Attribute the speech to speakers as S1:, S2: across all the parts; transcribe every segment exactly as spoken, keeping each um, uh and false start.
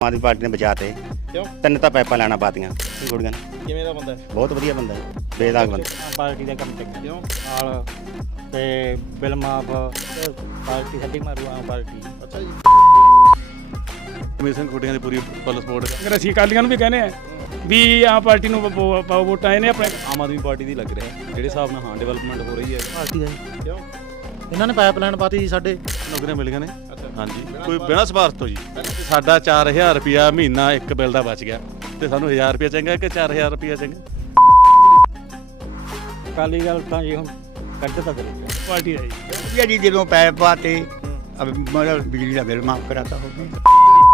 S1: ਆਮ ਆਦਮੀ party ਨੇ ਬਚਾਤੇ।
S2: ਕਿਉਂ?
S1: ਤਿੰਨ ਤਾਂ ਪਾਈਪਾਂ ਲੈਣਾ ਪਾਤੀਆਂ ਕੁੜੀਆਂ ਨੇ।
S2: ਕਿਵੇਂ ਦਾ ਬੰਦਾ ਹੈ?
S1: ਬਹੁਤ ਵਧੀਆ ਬੰਦਾ ਹੈ, ਬੇਦਾਗ ਬੰਦਾ।
S3: ਆਮ ਪਾਰਟੀ ਦਾ ਕੰਮ ਚੰਗਾ
S2: ਕਿਉਂ?
S3: ਨਾਲ ਤੇ ਬਿੱਲ ਮਾਫ ਪਾਰਟੀ ਸਾਡੀ ਮਾਰੂ ਆਮ ਪਾਰਟੀ।
S2: ਅੱਛਾ ਜੀ।
S4: ਕਮਿਸ਼ਨ ਖੋਟੀਆਂ ਦੀ ਪੂਰੀ ਫੁੱਲ ਸਪੋਰਟ।
S5: ਅਗਰ ਅਸੀਂ ਅਕਾਲੀਆਂ ਨੂੰ ਵੀ ਕਹਿੰਦੇ ਆ ਵੀ ਆਮ ਪਾਰਟੀ ਨੂੰ ਵੋ- ਪਾਓ ਵੋਟਾਂ ਇਹਨੇ ਆਪਣੇ
S4: ਆਮ ਆਦਮੀ ਪਾਰਟੀ ਦੀ ਲੱਗ ਰਿਹਾ ਜਿਹੜੇ ਹਿਸਾਬ ਨਾਲ ਹਾਂ ਡਿਵੈਲਪਮੈਂਟ ਹੋ ਰਹੀ ਹੈ।
S6: ਪਾਰਟੀ ਦਾ ਜੀ
S2: ਕਿਉਂ?
S6: ਇਹਨਾਂ ਨੇ ਪਾਈਪਲਾਈਨ ਪਾਤੀ ਜੀ ਸਾਡੇ
S4: ਨੌਕਰੀਆਂ ਮਿਲੀਆਂ ਨੇ।
S2: ਅੱਛਾ।
S4: ਹਾਂਜੀ, ਕੋਈ ਬਿਨਾਂ ਸਿਫਾਰਸ਼ ਤੋਂ ਜੀ। ਸਾਡਾ ਚਾਰ ਹਜ਼ਾਰ ਰੁਪਿਆ ਮਹੀਨਾ ਇੱਕ ਬਿੱਲ ਦਾ ਬਚ ਗਿਆ ਤੇ ਸਾਨੂੰ ਹਜ਼ਾਰ ਰੁਪਿਆ ਚੰਗਾ ਕਿ ਚਾਰ ਹਜ਼ਾਰ ਰੁਪਿਆ ਚੰਗਾ?
S3: ਅਕਾਲੀ ਦਲ ਤਾਂ ਜੀ ਹੁਣ ਕੱਢ ਤਾਂ ਦੇ
S5: ਪਾਰਟੀ ਦਾ ਜੀ
S7: ਵਧੀਆ ਜੀ। ਜਦੋਂ ਪੈਪ ਪਾਤੇ ਅਬ ਮਤਲਬ ਬਿਜਲੀ ਦਾ ਬਿੱਲ ਮਾਫ ਕਰਾਤਾ ਹੋ ਗਿਆ।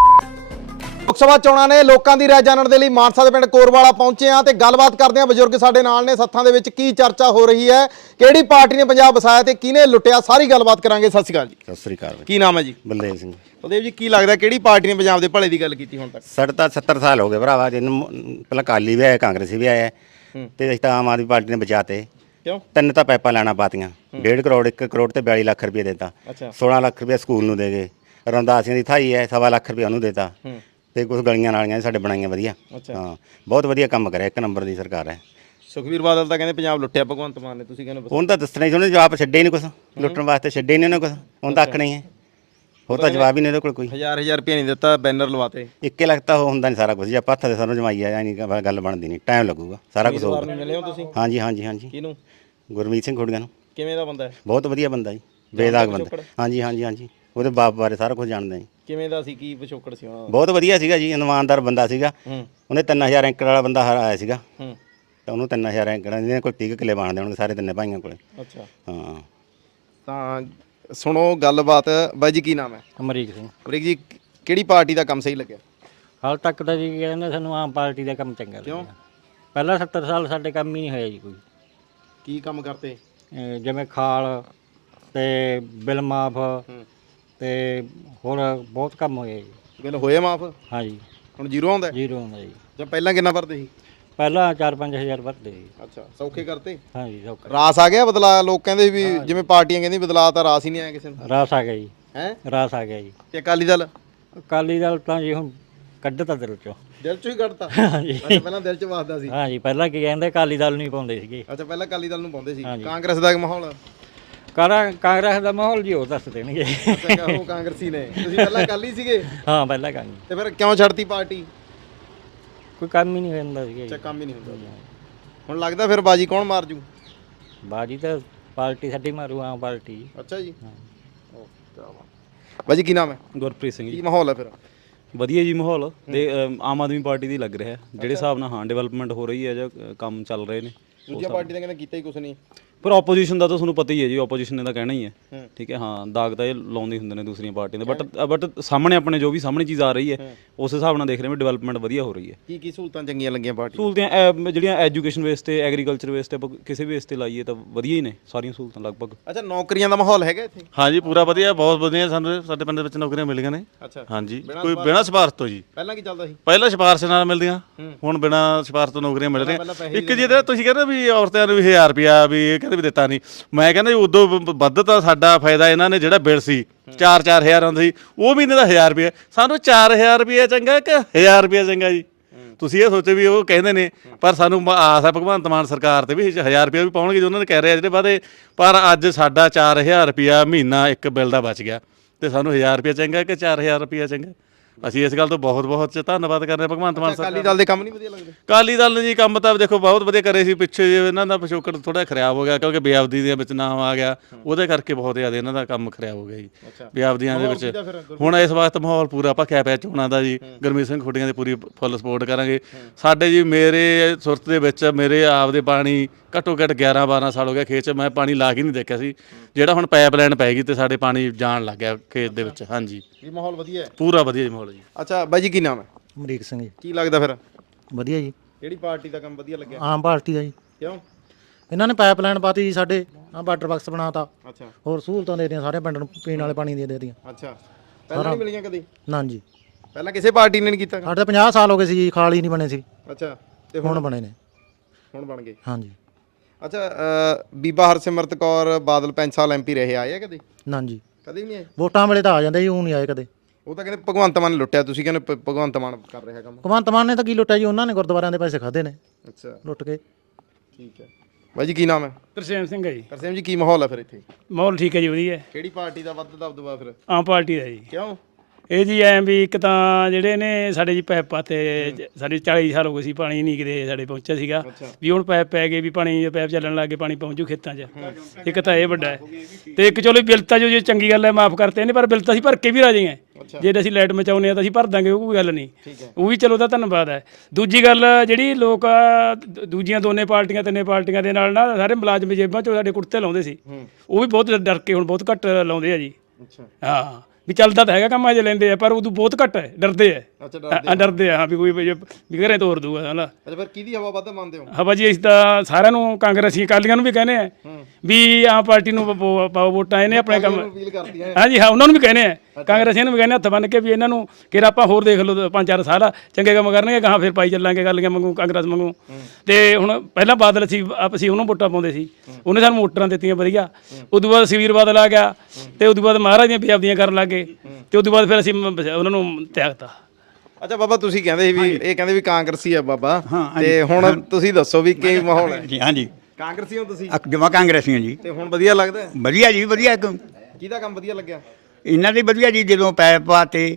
S2: ਲੋਕ ਸਭਾ ਚੋਣਾਂ ਨੇ ਲੋਕਾਂ ਦੀ ਰਾਏ ਜਾਣਨ ਦੇ ਲਈ ਮਾਨਸਾ ਦੇ ਪਿੰਡ ਕੋਰਵਾਲਾ ਪਹੁੰਚੇ ਆ ਤੇ ਗੱਲਬਾਤ ਕਰਦੇ ਆ। ਬਜ਼ੁਰਗ ਸਾਡੇ ਨਾਲ ਨੇ। ਸੱਥਾਂ ਦੇ ਵਿੱਚ ਕੀ ਚਰਚਾ ਹੋ ਰਹੀ ਹੈ, ਕਿਹੜੀ ਪਾਰਟੀ ਨੇ ਪੰਜਾਬ ਵਸਾਇਆ ਤੇ ਕਿਹਨੇ ਲੁੱਟਿਆ, ਸਾਰੀ ਗੱਲਬਾਤ ਕਰਾਂਗੇ। ਸਤਿ ਸ਼੍ਰੀ ਅਕਾਲ ਜੀ।
S1: ਸਤਿ ਸ੍ਰੀ ਅਕਾਲ।
S2: ਕੀ ਨਾਮ ਹੈ ਜੀ?
S1: ਬਲਦੇਵ ਸਿੰਘ।
S2: ਬਲਦੇਵ ਜੀ, ਕੀ ਲੱਗਦਾ ਕਿਹੜੀ ਪਾਰਟੀ ਨੇ ਪੰਜਾਬ ਦੇ ਭਲੇ ਦੀ ਗੱਲ ਕੀਤੀ ਹੁਣ ਤੱਕ?
S1: ਸਾਡੇ ਤਾਂ ਸੱਤਰ ਸਾਲ ਹੋ ਗਏ ਭਰਾਵਾ, ਜਿਹਨੂੰ ਪਹਿਲਾਂ ਅਕਾਲੀ ਵੀ ਆਇਆ, ਕਾਂਗਰਸੀ ਵੀ ਆਇਆ ਤੇ ਅਸੀਂ ਤਾਂ ਆਮ ਆਦਮੀ ਪਾਰਟੀ ਨੇ ਬਚਾਤੇ।
S2: ਕਿਉਂ?
S1: ਤਿੰਨ ਤਾਂ ਪਾਈਪਾਂ ਲੈਣਾ ਪਾਤੀਆਂ। ਡੇਢ ਕਰੋੜ ਇੱਕ ਕਰੋੜ ਤੇ ਬਿਆਲੀ ਲੱਖ ਰੁਪਏ ਦੇਤਾ।
S2: ਅੱਛਾ।
S1: ਸੋਲਾਂ ਲੱਖ ਰੁਪਏ ਸਕੂਲ ਨੂੰ ਦੇ ਗਏ। ਰਮਦਾਸੀਆਂ ਦੀ ਥਾਈ ਹੈ, ਸਵਾ ਲੱਖ ਰੁਪਏ ਉਹਨੂੰ ਦੇਤਾ ਤੇ ਕੁਝ ਗਲੀਆਂ ਨਾਲੀਆਂ ਸਾਡੇ ਬਣਾਈਆਂ ਵਧੀਆ। ਹਾਂ, ਬਹੁਤ ਵਧੀਆ ਕੰਮ ਕਰਿਆ, ਇੱਕ ਨੰਬਰ ਦੀ ਸਰਕਾਰ ਹੈ।
S2: ਸੁਖਬੀਰ ਬਾਦਲ ਤਾਂ ਕਹਿੰਦੇ ਪੰਜਾਬ ਲੁੱਟਿਆ ਭਗਵੰਤ ਮਾਨ ਨੇ, ਤੁਸੀਂ ਕਹਿੰਦੇ ਬਸ।
S1: ਉਹਨੂੰ ਤਾਂ ਦੱਸਣਾ ਹੀ, ਉਹਨੇ ਜਵਾਬ ਛੱਡੇ ਹੀ ਨਹੀਂ ਕੁਛ ਲੁੱਟਣ ਵਾਸਤੇ, ਛੱਡੇ ਹੀ ਨਹੀਂ ਉਹਨੇ ਕੁਛ। ਉਹਨੂੰ ਤਾਂ ਆਖਣਾ ਹੀ ਹੈ, ਹੋਰ ਤਾਂ ਜਵਾਬ ਹੀ ਨਹੀਂ ਉਹਦੇ ਕੋਲ ਕੋਈ।
S2: ਹਜ਼ਾਰ ਹਜ਼ਾਰ ਰੁਪਏ ਨਹੀਂ ਦਿੱਤਾ, ਬੈਨਰ ਲਵਾਤੇ।
S1: ਇੱਕੇ ਲੱਖ ਤਾਂ ਉਹ ਹੁੰਦਾ ਨਹੀਂ ਸਾਰਾ ਕੁਝ। ਜੇ ਆਪਾਂ ਹੱਥ ਦੇ ਸਾਨੂੰ ਜਮਾਈ ਆ ਨਹੀਂ ਗੱਲ ਬਣਦੀ ਨਹੀਂ, ਟਾਈਮ ਲੱਗੂਗਾ, ਸਾਰਾ ਕੁਝ ਹੋਊਗਾ।
S2: ਮਿਲੇ ਹੋ ਤੁਸੀਂ?
S1: ਹਾਂਜੀ ਹਾਂਜੀ ਹਾਂਜੀ।
S2: ਕਿਹਨੂੰ?
S1: ਗੁਰਮੀਤ ਸਿੰਘ ਖੁੱਡੀਆਂ ਨੂੰ।
S2: ਕਿਵੇਂ ਦਾ ਬੰਦਾ ਹੈ?
S1: ਬਹੁਤ ਵਧੀਆ ਬੰਦਾ ਜੀ, ਬੇਦਾਗ ਬੰਦਾ। ਹਾਂਜੀ ਹਾਂਜੀ ਹਾਂਜੀ, ਉਹਦੇ ਬਾਪ ਬਾਰੇ ਸਾਰਾ ਕੁਝ ਜਾਣਦਾ ਜੀ।
S2: ਕਿਵੇਂ ਦਾ ਸੀ, ਕੀ ਪਿਛੋਕੜ ਸੀ ਉਹਨਾਂ ਦਾ?
S1: ਬਹੁਤ ਵਧੀਆ ਸੀਗਾ ਜੀ, ਇਮਾਨਦਾਰ ਬੰਦਾ ਸੀਗਾ। ਉਹਨੇ ਤਿੰਨ ਹਜ਼ਾਰ ਏਕੜ ਵਾਲਾ ਬੰਦਾ ਹਰਾਇਆ ਸੀਗਾ ਤਾਂ ਉਹਨੂੰ ਤਿੰਨ ਹਜ਼ਾਰ ਏਕੜ ਜਿਹਨੇ ਕੋਈ ਤੀਹ ਕਿੱਲੇ ਬਣਦੇ ਹੋਣਗੇ ਸਾਰੇ ਤਿੰਨੇ ਭਾਈਆਂ ਕੋਲੇ।
S2: ਅੱਛਾ।
S1: ਹਾਂ,
S2: ਤਾਂ ਸੁਣੋ ਗੱਲਬਾਤ। ਬਾਈ ਜੀ, ਕੀ ਨਾਮ ਹੈ?
S3: ਅਮਰੀਕ ਸਿੰਘ।
S2: ਅਮਰੀਕ ਜੀ, ਕਿਹੜੀ ਪਾਰਟੀ ਦਾ ਕੰਮ ਸਹੀ ਲੱਗਿਆ?
S3: ਹਾਲ ਤੱਕ ਤਾਂ ਜੀ ਕਹਿੰਦੇ ਸਾਨੂੰ ਆਮ ਪਾਰਟੀ ਦਾ ਕੰਮ ਚੰਗਾ
S2: ਕਿਉਂ?
S3: ਲੱਗਿਆ। ਪਹਿਲਾਂ ਸੱਤਰ ਸਾਲ ਸਾਡੇ ਕੰਮ ਹੀ ਨਹੀਂ ਹੋਇਆ ਜੀ ਕੋਈ।
S2: ਕੀ ਕੰਮ ਕਰਤੇ?
S3: ਅਹ ਜਿਵੇਂ ਖਾਲ ਤੇ ਬਿੱਲ ਮਾਫ ਤੇ ਹੋਰ ਬਹੁਤ ਕੰਮ ਹੋਏ ਜੀ।
S2: ਬਿੱਲ ਹੋਏ ਮਾਫ?
S3: ਹਾਂਜੀ,
S2: ਹੁਣ ਜ਼ੀਰੋ ਆਉਂਦਾ?
S3: ਜ਼ੀਰੋ ਹੁੰਦਾ ਜੀ।
S2: ਜਾਂ ਪਹਿਲਾਂ ਕਿੰਨਾ ਭਰਦੇ ਸੀ?
S3: ਪਹਿਲਾਂ ਚਾਰ ਪੰਜ ਹਜ਼ਾਰ ਭਰਦੇ ਜੀ।
S2: ਅੱਛਾ, ਸੌਖੇ ਕਰਤੇ?
S3: ਹਾਂਜੀ, ਸੌਖਾ
S2: ਰਾਸ ਆ ਗਿਆ ਬਦਲਾ? ਲੋਕ ਕਹਿੰਦੇ ਵੀ ਜਿਵੇਂ ਪਾਰਟੀਆਂ ਕਹਿੰਦੀ ਬਦਲਾ, ਤਾਂ ਰਾਸ ਹੀ ਨਹੀਂ ਆਇਆ ਕਿਸੇ ਨੂੰ।
S3: ਰਾਸ ਆ ਗਿਆ ਜੀ।
S2: ਹੈ?
S3: ਰਾਸ ਆ ਗਿਆ ਜੀ।
S2: ਤੇ ਅਕਾਲੀ ਦਲ?
S3: ਅਕਾਲੀ ਦਲ ਤਾਂ ਜੀ ਹੁਣ ਕੱਢ ਤਾਂ ਦਿਲ ਚੋਂ।
S2: ਦਿਲ ਚੋਂ ਹੀ ਕੱਢਤਾ?
S3: ਹਾਂਜੀ
S2: ਅੱਛਾ, ਪਹਿਲਾਂ ਦਿਲ ਚ ਵਸਦਾ ਸੀ।
S3: ਹਾਂਜੀ, ਪਹਿਲਾਂ ਕੀ ਕਹਿੰਦੇ ਅਕਾਲੀ ਦਲ ਨਹੀਂ ਪਾਉਂਦੇ ਸੀਗੇ।
S2: ਅੱਛਾ, ਪਹਿਲਾਂ ਅਕਾਲੀ ਦਲ ਨੂੰ ਪਾਉਂਦੇ ਸੀ।
S3: ਹਾਂਜੀ।
S2: ਕਾਂਗਰਸ ਦਾ ਮਾਹੌਲ?
S3: ਕਾਰਾਂ ਕਾਂਗਰਸ ਦਾ ਮਾਹੌਲ ਜੀ ਉਹ ਦੱਸ ਦੇਣਗੇ।
S2: ਅੱਛਾ, ਉਹ ਕਾਂਗਰਸੀ ਨੇ, ਤੁਸੀਂ ਪਹਿਲਾਂ ਅਕਾਲੀ ਸੀਗੇ
S3: ਹਾਂ, ਪਹਿਲਾਂ ਕੰਮ
S2: ਤੇ ਫਿਰ ਕਿਉਂ ਛੱਡਤੀ ਪਾਰਟੀ?
S3: ਕੋਈ ਕੰਮ ਹੀ ਨਹੀਂ ਹੁੰਦਾ ਸੀਗਾ
S2: ਅੱਛਾ,
S3: ਜੀ।
S2: ਕੰਮ ਹੀ ਨਹੀਂ ਹੁੰਦਾ। ਹੁਣ ਲੱਗਦਾ ਫਿਰ ਬਾਜੀ ਕੌਣ ਮਾਰ ਜੂ?
S3: ਬਾਜੀ ਤਾਂ ਪਾਰਟੀ ਸਾਡੀ ਮਾਰੂ ਆਮ ਪਾਰਟੀ।
S2: ਅੱਛਾ ਜੀ। ਬਾਜੀ, ਕੀ ਨਾਮ ਹੈ?
S4: ਗੁਰਪ੍ਰੀਤ ਸਿੰਘ
S2: ਕੀ
S4: ਜੀ।
S2: ਮਾਹੌਲ ਹੈ ਫਿਰ?
S4: ਵਧੀਆ ਜੀ ਮਾਹੌਲ ਤੇ ਅਮ, ਆਮ ਆਦਮੀ ਪਾਰਟੀ ਦੀ ਲੱਗ ਰਿਹਾ ਜਿਹੜੇ ਹਿਸਾਬ ਨਾਲ ਹਾਂ ਡਿਵੈਲਪਮੈਂਟ ਹੋ ਰਹੀ ਹੈ ਜਾਂ ਅ, ਕੰਮ ਚੱਲ ਰਹੇ ਨੇ।
S2: ਦੂਜੀਆਂ ਪਾਰਟੀ ਦਾ ਕਹਿੰਦੇ ਕੀਤਾ ਹੀ ਕੁਛ ਨਹੀਂ।
S4: ਪਰ ਆਪੋਜੀਸ਼ਨ ਦਾ ਤਾਂ ਤੁਹਾਨੂੰ ਪਤਾ ਹੀ ਹੈ ਜੀ, ਆਪੋਜੀਸ਼ਨ ਨੇ ਤਾਂ ਕਹਿਣਾ ਹੀ ਹੈ। ਠੀਕ ਹੈ, ਹਾਂ, ਦਾਗ ਤਾਂ ਇਹ ਲਾਉਂਦੇ ਹੁੰਦੇ ਨੇ ਦੂਸਰੀਆਂ ਪਾਰਟੀਆਂ ਦੇ, ਬਟ ਬਟ ਸਾਹਮਣੇ ਆਪਣੇ ਜੋ ਵੀ ਸਾਹਮਣੇ ਚੀਜ਼ ਆ ਰਹੀ ਹੈ ਉਸ ਹਿਸਾਬ ਨਾਲ ਦੇਖ ਰਹੇ ਹਾਂ ਡਿਵੈਲਪਮੈਂਟ ਵਧੀਆ ਹੋ ਰਹੀ ਹੈ।
S2: ਕੀ ਕੀ ਸਹੂਲਤਾਂ ਚੰਗੀਆਂ ਲੱਗੀਆਂ ਪਾਰਟੀ?
S4: ਸਹੂਲਤਾਂ ਐ- ਜਿਹੜੀਆਂ ਐਜੂਕੇਸ਼ਨ ਬੇਸ ਤੇ, ਐਗਰੀਕਲਚਰ ਬੇਸ ਤੇ, ਆਪਾਂ ਕਿਸੇ ਵੀ ਬੇਸ ਤੇ ਲਾਈਏ ਤਾਂ ਵਧੀਆ ਹੀ ਨੇ ਸਾਰੀਆਂ ਸਹੂਲਤਾਂ ਲਗਭਗ।
S2: ਅੱਛਾ, ਨੌਕਰੀਆਂ ਦਾ ਮਾਹੌਲ ਹੈਗਾ ਇੱਥੇ?
S4: ਹਾਂਜੀ, ਪੂਰਾ ਵਧੀਆ, ਬਹੁਤ ਵਧੀਆ। ਸਾਨੂੰ ਸਾਡੇ ਪਿੰਡ ਦੇ ਵਿੱਚ ਨੌਕਰੀਆਂ ਮਿਲੀਆਂ ਨੇ।
S2: ਅੱਛਾ।
S4: ਹਾਂਜੀ, ਕੋਈ ਬਿਨਾਂ ਸਿਫਾਰਸ਼ ਤੋਂ ਜੀ।
S2: ਪਹਿਲਾਂ ਕੀ ਚੱਲਦਾ ਸੀ?
S4: ਪਹਿਲਾਂ ਸਿਫਾਰਸ਼ ਨਾਲ ਮਿਲਦੀਆਂ, ਹੁਣ ਬਿਨਾਂ ਸਿਫਾਰਸ਼ ਤੋਂ ਨੌਕਰੀਆਂ ਮਿਲ ਰਹੀਆਂ। ਇੱਕ ਜਿਹਦਾ ਤੁਸੀਂ ਕਹਿੰਦੇ ਵੀ ਔਰਤਾਂ ਨੂੰ ਵੀ ਹਜ਼ਾਰ ਰੁਪਿਆ ਵੀ ਇਹ ਕਹਿੰਦੇ ਵੀ ਦਿੱਤਾ ਨਹੀਂ, ਮੈਂ ਕਹਿੰਦਾ ਜੀ ਉਦੋਂ ਵੱਧ ਤਾਂ ਸਾਡਾ ਫਾਇਦਾ ਇਹਨਾਂ ਨੇ ਜਿਹੜਾ ਬਿੱਲ ਸੀ ਚਾਰ ਚਾਰ ਹਜ਼ਾਰ ਆਉਂਦਾ ਸੀ, ਉਹ ਮਹੀਨੇ ਦਾ ਹਜ਼ਾਰ ਰੁਪਇਆ, ਸਾਨੂੰ ਚਾਰ ਹਜ਼ਾਰ ਰੁਪਇਆ ਚੰਗਾ ਕਿ ਹਜ਼ਾਰ ਰੁਪਇਆ ਚੰਗਾ ਜੀ? ਤੁਸੀਂ ਇਹ ਸੋਚੋ ਵੀ ਉਹ ਕਹਿੰਦੇ ਨੇ, ਪਰ ਸਾਨੂੰ ਆਸ ਹੈ ਭਗਵੰਤ ਮਾਨ ਸਰਕਾਰ ਤੇ ਵੀ ਹਜ਼ਾਰ ਰੁਪਇਆ ਵੀ ਪਾਉਣਗੇ ਜੋ ਉਹਨਾਂ ਨੇ ਕਹਿ ਰਹੇ ਜਿਹੜੇ ਵਾਅਦੇ। ਪਰ ਅੱਜ ਸਾਡਾ ਚਾਰ ਹਜ਼ਾਰ ਰੁਪਇਆ ਮਹੀਨਾ ਇੱਕ ਬਿੱਲ ਦਾ ਬਚ ਗਿਆ ਤੇ ਸਾਨੂੰ ਹਜ਼ਾਰ ਰੁਪਇਆ ਚੰਗਾ ਕਿ ਚਾਰ ਹਜ਼ਾਰ ਰੁਪਇਆ ਚੰਗਾ? ਅਸੀਂ ਇਸ ਗੱਲ ਤੋਂ ਬਹੁਤ ਬਹੁਤ ਧੰਨਵਾਦ ਕਰਦੇ ਹਾਂ ਭਗਵੰਤ ਮਾਨ ਸਰਕਾਰ।
S2: ਅਕਾਲੀ ਦਲ ਦੇ ਕੰਮ ਨਹੀਂ ਵਧੀਆ ਲੱਗਦੇ?
S4: ਅਕਾਲੀ ਦਲ ਨੇ ਜੀ ਕੰਮ ਤਾਂ ਦੇਖੋ ਬਹੁਤ ਵਧੀਆ ਕਰੇ ਸੀ, ਪਿੱਛੇ ਜੇ ਇਹਨਾਂ ਦਾ ਪਿਛੋਕੜ ਥੋੜਾ ਖਰਾਬ ਹੋ ਗਿਆ ਕਿਉਂਕਿ ਬੇਅਬਦੀ ਦੇ ਵਿੱਚ ਨਾਮ ਆ ਗਿਆ, ਉਹਦੇ ਕਰਕੇ ਬਹੁਤ ਜ਼ਿਆਦਾ ਇਹਨਾਂ ਦਾ ਕੰਮ ਖਰਾਬ ਹੋ ਗਿਆ ਜੀ ਬੇਅਬਦੀਆਂ ਦੇ ਵਿੱਚ। ਹੁਣ ਇਸ ਵਾਸਤੇ ਮਾਹੌਲ ਪੂਰਾ ਭਖਿਆ ਪਿਆ ਚੋਣਾਂ ਦਾ ਜੀ। ਗੁਰਮੀਤ ਸਿੰਘ ਖੁੱਡੀਆਂ ਦੀ ਪੂਰੀ ਫੁੱਲ ਸਪੋਰਟ ਕਰਾਂਗੇ। ਸਾਡੇ ਜੀ ਮੇਰੇ ਸੁਰਤ ਦੇ ਵਿੱਚ ਮੇਰੇ ਆਪ ਦੇ ਪਾਣੀ ਘੱਟੋ ਘੱਟ ਗਿਆਰਾਂ ਬਾਰਾਂ ਸਾਲ ਹੋ ਗਿਆ ਖੇਤ 'ਚ, ਮੈਂ ਪਾਣੀ ਲਾ ਕੇ ਨਹੀਂ ਦੇਖਿਆ ਸੀ। ਜਿਹੜਾ ਹੁਣ ਪਾਈਪਲਾਈਨ ਪੈ ਗਈ ਤੇ ਸਾਡੇ ਪਾਣੀ ਜਾਣ ਲੱਗ ਗਿਆ ਖੇਤ ਦੇ ਵਿੱਚ। ਹਾਂਜੀ,
S2: ਇਹ ਮਾਹੌਲ ਵਧੀਆ ਹੈ?
S4: ਪੂਰਾ ਵਧੀਆ ਜੀ ਮਾਹੌਲ ਜੀ।
S2: ਅੱਛਾ ਬਾਈ ਜੀ, ਕੀ ਨਾਮ ਹੈ?
S6: ਅਮਰੀਕ ਸਿੰਘ ਜੀ।
S2: ਕੀ ਲੱਗਦਾ ਫਿਰ
S6: ਵਧੀਆ ਜੀ।
S2: ਕਿਹੜੀ ਪਾਰਟੀ ਦਾ ਕੰਮ ਵਧੀਆ ਲੱਗਿਆ?
S6: ਆਮ ਪਾਰਟੀ ਦਾ ਜੀ।
S2: ਕਿਉਂ?
S6: ਇਹਨਾਂ ਨੇ ਪਾਈਪਲਾਈਨ ਪਾਤੀ ਜੀ ਸਾਡੇ, ਆ ਵਾਟਰ ਬਾਕਸ ਬਣਾਤਾ।
S2: ਅੱਛਾ।
S6: ਹੋਰ ਸਹੂਲਤਾਂ ਦੇ ਦਿੱਤੀਆਂ ਸਾਰੇ ਪਿੰਡ ਨੂੰ, ਪੀਣ ਵਾਲੇ ਪਾਣੀ ਦੀਆਂ ਦੇ ਦਿੱਤੀਆਂ।
S2: ਅੱਛਾ, ਪਹਿਲਾਂ ਨਹੀਂ ਮਿਲੀਆਂ ਕਦੀ?
S6: ਨਾ ਜੀ,
S2: ਪਹਿਲਾਂ ਕਿਸੇ ਪਾਰਟੀ ਨੇ ਨਹੀਂ ਕੀਤਾ?
S6: ਸਾਡੇ ਤਾਂ ਪੰਜਾਹ ਸਾਲ ਹੋ ਗਏ ਸੀ ਜੀ, ਖਾਲ ਹੀ ਨਹੀਂ ਬਣੇ ਸੀ।
S2: ਅੱਛਾ, ਤੇ
S6: ਹੁਣ ਬਣੇ ਨੇ।
S2: ਹੁਣ ਬਣ ਗਏ?
S6: ਹਾਂਜੀ।
S2: ਅੱਛਾ, ਬੀਬਾ ਹਰਸਿਮਰਤ ਕੌਰ ਬਾਦਲ ਪੰਜ ਸਾਲ ਐਮਪੀ ਰਹੇ, ਆਏ ਆ ਕਦੇ?
S6: ਨਾ ਜੀ,
S2: ਕਦੇ ਵੀ ਨਹੀਂ ਆਏ?
S6: ਵੋਟਾਂ ਵੇਲੇ ਤਾਂ ਆ ਜਾਂਦੇ ਜੀ, ਉਹ ਨਹੀਂ ਆਏ ਕਦੇ।
S2: ਉਹ ਤਾਂ ਕਹਿੰਦੇ ਭਗਵੰਤ ਮਾਨ ਨੇ ਲੁੱਟਿਆ, ਤੁਸੀਂ ਕਹਿੰਦੇ ਭ- ਭਗਵੰਤ ਮਾਨ ਕਰ ਰਿਹਾ ਕੰਮ।
S6: ਭਗਵੰਤ ਮਾਨ ਨੇ ਤਾਂ ਕੀ ਲੁੱਟਿਆ ਜੀ, ਉਹਨਾਂ ਨੇ ਗੁਰਦੁਆਰਿਆਂ ਦੇ ਪੈਸੇ ਖਾਦੇ ਨੇ
S2: ਅੱਛਾ
S6: ਲੁੱਟ ਕੇ।
S2: ਠੀਕ ਹੈ ਬਾਈ ਜੀ, ਕੀ ਨਾਮ ਹੈ?
S5: ਤਰਸੇਮ ਸਿੰਘ ਹੈ ਜੀ।
S2: ਤਰਸੇਮ ਜੀ, ਕੀ ਮਾਹੌਲ ਹੈ ਫਿਰ ਇੱਥੇ?
S5: ਮਾਹੌਲ ਠੀਕ ਹੈ ਜੀ, ਵਧੀਆ ਹੈ।
S2: ਕਿਹੜੀ ਪਾਰਟੀ ਦਾ ਵੱਧ ਦਬਦਬਾ ਫਿਰ?
S5: ਆਮ ਪਾਰਟੀ ਦਾ ਜੀ।
S2: ਕਿਉਂ?
S5: ਇਹ ਜੀ ਐਂ ਵੀ ਇੱਕ ਤਾਂ ਜਿਹੜੇ ਨੇ ਸਾਡੇ ਜੀ ਪੈਪ ਪਾਤੇ, ਸਾਡੇ ਚਾਲੀ ਸਾਲ ਹੋ ਗਏ ਸੀ ਪਾਣੀ ਨਹੀਂ ਕਿਤੇ ਸਾਡੇ ਪਹੁੰਚਿਆ ਸੀਗਾ, ਵੀ ਹੁਣ ਪੈਪ ਪੈ ਗਏ ਵੀ ਪਾਣੀ ਪੈਪ ਚੱਲਣ ਲੱਗ ਗਏ, ਪਾਣੀ ਪਹੁੰਚੂ ਖੇਤਾਂ 'ਚ। ਇੱਕ ਤਾਂ ਇਹ ਵੱਡਾ ਹੈ, ਤੇ ਇੱਕ ਚਲੋ ਬਿੱਲ ਤਾਂ ਜੋ ਜੇ ਚੰਗੀ ਗੱਲ ਹੈ ਮਾਫ ਕਰਤੇ ਨੇ, ਪਰ ਬਿੱਲ ਤਾਂ ਅਸੀਂ ਭਰ ਕੇ ਵੀ ਰਾਜੀ ਹਾਂ। ਜੇ ਅਸੀਂ ਲਾਈਟ ਮਚਾਉਂਦੇ ਆ ਤਾਂ ਅਸੀਂ ਭਰ ਦਾਂਗੇ, ਉਹ ਕੋਈ ਗੱਲ ਨਹੀਂ, ਉਹ ਵੀ ਚਲੋ ਤਾਂ ਧੰਨਵਾਦ ਹੈ। ਦੂਜੀ ਗੱਲ ਜਿਹੜੀ ਲੋਕ ਆ, ਦ- ਦੂਜੀਆਂ ਦੋਨੇ ਪਾਰਟੀਆਂ ਤਿੰਨੇ ਪਾਰਟੀਆਂ ਦੇ ਨਾਲ ਨਾ ਸਾਰੇ ਮੁਲਾਜ਼ਮ ਜੇਬਾਂ 'ਚੋਂ ਸਾਡੇ ਕੁੜਤੇ ਲਾਉਂਦੇ ਸੀ, ਉਹ ਵੀ ਬਹੁਤ ਡਰ ਕੇ ਹੁਣ ਬਹੁਤ ਘੱਟ ਲਾਉਂਦੇ ਆ ਜੀ। ਹਾਂ ਵੀ ਚੱਲਦਾ ਤਾਂ ਹੈਗਾ ਕੰਮ, ਅਜੇ ਲੈਂਦੇ ਆ ਪਰ ਉਦੋਂ ਬਹੁਤ ਘੱਟ ਹੈ, ਡਰਦੇ ਆ।
S2: ਅੱਛਾ
S5: ਹਾਂ ਡਰਦੇ ਆ, ਹਾਂ ਵੀ ਕੋਈ ਵੀ ਵੀ ਘਰੇ ਤੋਰ ਦੂਗਾ ਹਲਾ।
S2: ਅੱਛਾ ਫਿਰ ਕਿਹਦੀ ਹਵਾ ਵੱਧ ਮੰਨਦੇ ਹੋ?
S5: ਹਵਾ ਜੀ ਅਸੀਂ ਤਾਂ ਸਾਰਿਆਂ ਨੂੰ, ਕਾਂਗਰਸੀ ਅਕਾਲੀਆਂ ਨੂੰ ਵੀ ਕਹਿੰਦੇ ਆ ਵੀ ਆਮ ਪਾਰਟੀ ਨੂੰ ਪਾਓ ਪਾਓ ਵੋਟਾਂ, ਇਹਨੇ ਆਪਣੇ ਕੰਮ।
S2: ਅਪੀਲ ਕਰਦੀ ਹੈ।
S5: ਹਾਂਜੀ ਹਾਂ, ਉਹਨਾਂ ਨੂੰ ਵੀ ਕਹਿੰਦੇ ਆ, ਕਾਂਗਰਸੀਆਂ ਨੂੰ ਵੀ ਕਹਿੰਦੇ ਹੱਥ ਬੰਨ ਕੇ ਵੀ ਇਹਨਾਂ ਨੂੰ ਕਿ ਆਪਾਂ ਹੋਰ ਦੇਖ ਲਓ ਪੰਜ ਚਾਰ ਸਾਲ ਚੰਗੇ ਕੰਮ ਕਰਨਗੇ, ਗਾਹਾਂ ਫਿਰ ਪਾਈ ਚੱਲਾਂਗੇ ਗੱਲੀਆਂ ਵਾਂਗੂ, ਕਾਂਗਰਸ ਵਾਂਗੂ। ਤੇ ਹੁਣ ਪਹਿਲਾਂ ਬਾਦਲ ਸੀ, ਆਪ ਅਸੀਂ ਉਹਨੂੰ ਵੋਟਾਂ ਪਾਉਂਦੇ ਸੀ, ਉਹਨੇ ਸਾਨੂੰ ਮੋਟਰਾਂ ਦਿੱਤੀਆਂ ਵਧੀਆ। ਉਦੋਂ ਬਾਅਦ ਸੁਖਬੀਰ ਬਾਦਲ ਆ ਗਿਆ, ਤੇ ਉਦੋਂ ਬਾਅਦ ਮਹਾਰਾਜ ਦੀਆਂ ਪੰਜਾਬੀਆਂ ਕਰਨ ਲੱਗੇ, ਤੇ ਉਦੋਂ ਬਾਅਦ ਫਿਰ ਅਸੀਂ ਮ- ਉਹਨਾਂ ਨੂੰ ਤਿਆਗਤਾ।
S2: ਅੱਛਾ ਬਾਬਾ, ਤੁਸੀਂ ਕਹਿੰਦੇ ਸੀ ਵੀ ਇਹ ਕਹਿੰਦੇ ਵੀ ਕਾਂਗਰਸੀ ਆ ਬਾਬਾ, ਤੇ ਹੁਣ ਤੁਸੀਂ ਦੱਸੋ ਵੀ ਕੀ ਮਾਹੌਲ ਹੈ?
S7: ਜੀ ਹਾਂਜੀ
S2: ਕਾਂਗਰਸੀ ਹੋ ਤੁਸੀਂ?
S7: ਜਮਾ ਕਾਂਗਰਸੀਆਂ ਜੀ।
S2: ਤੇ ਹੁਣ ਵਧੀਆ ਲੱਗਦਾ ਹੈ?
S7: ਵਧੀਆ ਜੀ ਵਧੀਆ। ਇੱਕ
S2: ਕਿਹਦਾ ਕੰਮ ਵਧੀਆ ਲੱਗਿਆ?
S7: ਇਹਨਾਂ ਦੇ ਵਧੀਆ ਜੀ, ਜਦੋਂ ਪੈਪ ਪਾਤੇ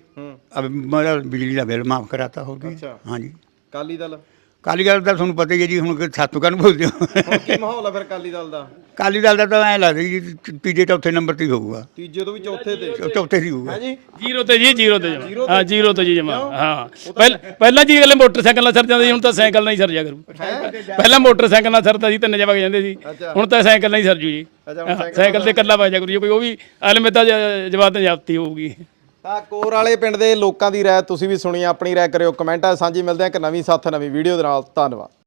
S7: ਮਤਲਬ ਬਿਜਲੀ ਦਾ ਬਿੱਲ ਮਾਫ ਕਰਾਤਾ ਹੋ ਗਿਆ।
S2: ਅੱਛਾ।
S7: ਹਾਂਜੀ
S2: ਅਕਾਲੀ ਦਲ?
S7: ਅਕਾਲੀ ਦਲ ਦਾ ਤੁਹਾਨੂੰ ਪਤਾ ਹੀ ਹੈ ਜੀ, ਹੁਣ ਸਾਤੋਂ ਕਾਹਨੂੰ ਬੋਲਦੇ ਹੋ।
S2: ਹੁਣ ਕੀ ਮਾਹੌਲ ਹੈ ਫਿਰ ਅਕਾਲੀ ਦਲ ਦਾ?
S7: ਅਕਾਲੀ ਦਲ ਦਾ ਤਾਂ ਐਂ ਲੱਗਦਾ ਜੀ ਤੀਜੇ ਚੌਥੇ ਨੰਬਰ ਤੇ ਹੀ ਹੋਊਗਾ,
S2: ਤੀਜੇ ਤੋਂ ਵੀ ਚੌਥੇ ਤੇ?
S7: ਚੌਥੇ ਹੀ ਹੋਊਗਾ।
S2: ਹਾਂਜੀ
S5: ਜੀਰੋ ਤੇ ਜੀ, ਜੀਰੋ ਤੇ ਜਮਾ। ਹਾਂ ਜੀਰੋ ਤੇ ਜੀ ਜਮਾ। ਹਾਂ ਪਹਿਲਾਂ ਪਹਿਲਾਂ ਜੀ ਗੱਲ ਮੋਟਰਸਾਈਕਲ ਨਾਲ ਸਰ ਜਾਂਦਾ ਸੀ, ਹੁਣ ਤਾਂ ਸਾਈਕਲ ਨਾਲ ਹੀ ਸਰ ਜਾ ਕਰੂ। ਪਹਿਲਾਂ ਮੋਟਰਸਾਈਕਲ ਨਾਲ ਸਰਦਾ ਸੀ, ਤਿੰਨ ਜਗ੍ਹਾ ਜਾਂਦੇ ਸੀ, ਹੁਣ ਤਾਂ ਸਾਈਕਲ ਨਾਲ ਹੀ ਸਰ ਜੂ ਜੀ। ਸਾਈਕਲ ਤੇ ਇਕੱਲਾ ਵਜਾ ਕਰੂ ਜੀ, ਕੋਈ ਉਹ ਵੀ ਅਲਮੇਦਾ ਜਵਾਬ ਜਾਪਤੀ ਹੋਊਗੀ।
S2: ਤਾਂ ਕੋਰ ਵਾਲੇ ਪਿੰਡ ਦੇ ਲੋਕਾਂ ਦੀ ਰਾਏ ਤੁਸੀਂ ਵੀ ਸੁਣੀ, ਆਪਣੀ ਰਾਏ ਕਰਿਓ ਕਮੈਂਟਾਂ ਸਾਂਝੀ। ਮਿਲਦੇ ਆ ਇੱਕ ਨਵੀਂ ਸਾਥ ਨਵੀਂ ਵੀਡੀਓ ਦੇ ਨਾਲ, ਧੰਨਵਾਦ।